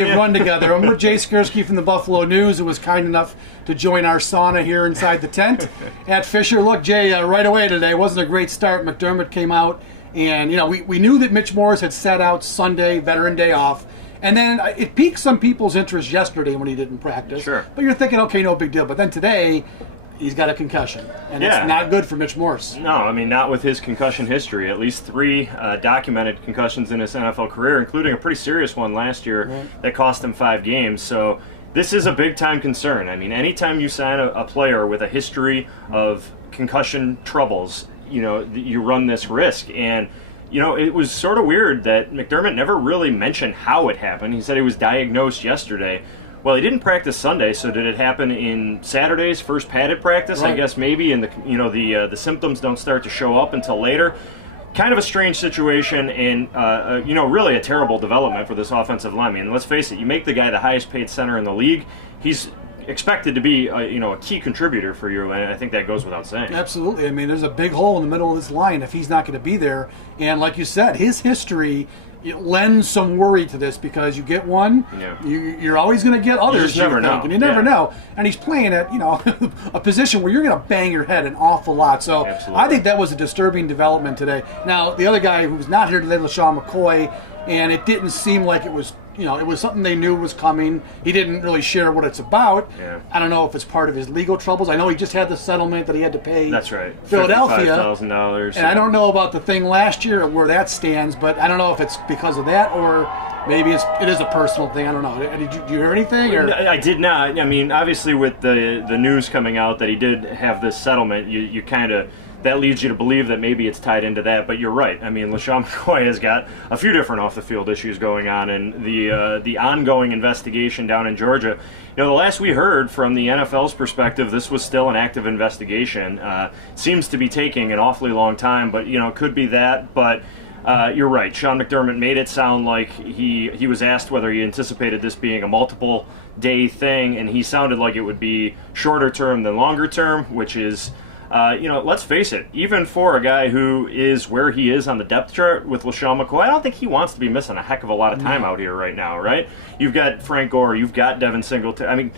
Run together. I'm with Jay Skurski from the Buffalo News, who was kind enough to join our sauna here inside the tent at Fisher. Look, Jay, right away today, wasn't a great start. McDermott came out, and we knew that Mitch Morris had sat out Sunday, Veteran Day off, and then it piqued some people's interest yesterday when he didn't practice. Sure. But you're thinking, okay, no big deal. But then today, he's got a concussion, and it's not good for Mitch Morris. No, I mean, not with his concussion history. At least 3 documented concussions in his NFL career, including a pretty serious one last year that cost him 5 games. So this is a big-time concern. I mean, anytime you sign a player with a history of concussion troubles, you run this risk. And it was sort of weird that McDermott never really mentioned how it happened. He said he was diagnosed yesterday. Well, he didn't practice Sunday, so did it happen in Saturday's first padded practice? Right. I guess maybe, and the symptoms don't start to show up until later. Kind of a strange situation, and really a terrible development for this offensive lineman. And let's face it, you make the guy the highest paid center in the league, he's expected to be a key contributor for you, and I think that goes without saying. Absolutely. I mean, there's a big hole in the middle of this line if he's not going to be there. And like you said, his history lends some worry to this, because you get one, you're always going to get others. You just never know. And you never know. And he's playing at a position where you're going to bang your head an awful lot. So Absolutely. I think that was a disturbing development today. Now, the other guy who was not here today, LeSean McCoy, and it didn't seem like it was it was something they knew was coming. He didn't really share what it's about. Yeah. I don't know if it's part of his legal troubles. I know he just had the settlement that he had to pay. That's right. Philadelphia. $55,000. And I don't know about the thing last year, where that stands, but I don't know if it's because of that, or maybe it is a personal thing. I don't know. Did you hear anything? Or? I did not. I mean, obviously with the news coming out that he did have this settlement, you kind of, that leads you to believe that maybe it's tied into that. But you're right. I mean, LeSean McCoy has got a few different off-the-field issues going on, and the ongoing investigation down in Georgia. The last we heard from the NFL's perspective, this was still an active investigation. Seems to be taking an awfully long time, but could be that. But you're right. Sean McDermott made it sound like he was asked whether he anticipated this being a multiple-day thing, and he sounded like it would be shorter term than longer term, which is. Let's face it, even for a guy who is where he is on the depth chart with LeSean McCoy, I don't think he wants to be missing a heck of a lot of time out here right now, right? You've got Frank Gore, you've got Devin Singletary. I mean,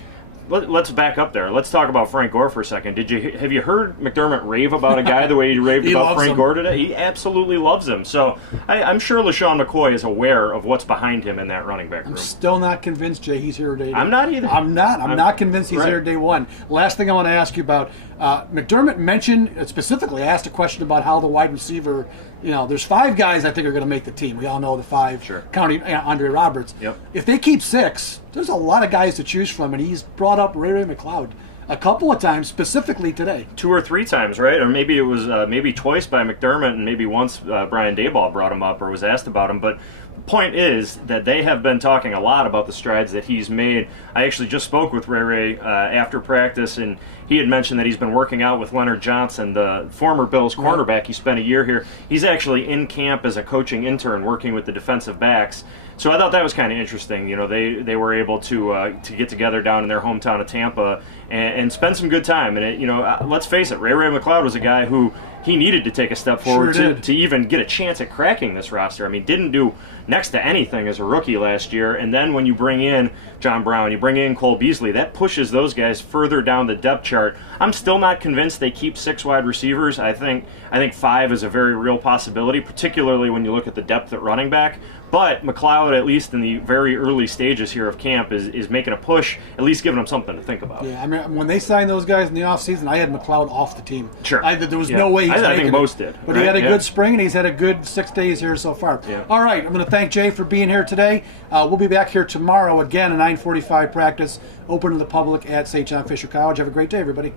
let's back up there. Let's talk about Frank Gore for a second. Have you heard McDermott rave about a guy the way he raved about Frank Gore today? He absolutely loves him. So I'm sure LeSean McCoy is aware of what's behind him in that running back room. I'm still not convinced, Jay, he's here day. I'm not either. I'm not convinced he's here day one. Last thing I want to ask you about, McDermott mentioned, specifically asked a question about how the wide receiver, there's 5 guys I think are going to make the team. We all know the 5, counting Andre Roberts. Yep. If they keep 6, there's a lot of guys to choose from, and he's brought up Ray McCloud a couple of times, specifically today. 2 or 3 times, right? Or maybe it was maybe twice by McDermott, and maybe once Brian Daboll brought him up or was asked about him. But the point is that they have been talking a lot about the strides that he's made. I actually just spoke with Ray after practice, and he had mentioned that he's been working out with Leonard Johnson, the former Bills cornerback. He spent a year here. He's actually in camp as a coaching intern working with the defensive backs. So I thought that was kind of interesting. They were able to get together down in their hometown of Tampa and spend some good time. And let's face it, Ray McCloud was a guy who he needed to take a step forward to even get a chance at cracking this roster. I mean, didn't do next to anything as a rookie last year. And then when you bring in John Brown, you bring in Cole Beasley, that pushes those guys further down the depth chart. I'm still not convinced they keep 6 wide receivers. I think 5 is a very real possibility, particularly when you look at the depth at running back. But McCloud, at least in the very early stages here of camp, is making a push, at least giving them something to think about. Yeah, I mean, when they signed those guys in the offseason, I had McCloud off the team. Sure. There was no way he's making it. I think most did. But he had a good spring, and he's had a good 6 days here so far. Yeah. All right, I'm going to thank Jay for being here today. We'll be back here tomorrow again, a 9:45 practice, open to the public at St. John Fisher College. Have a great day, everybody.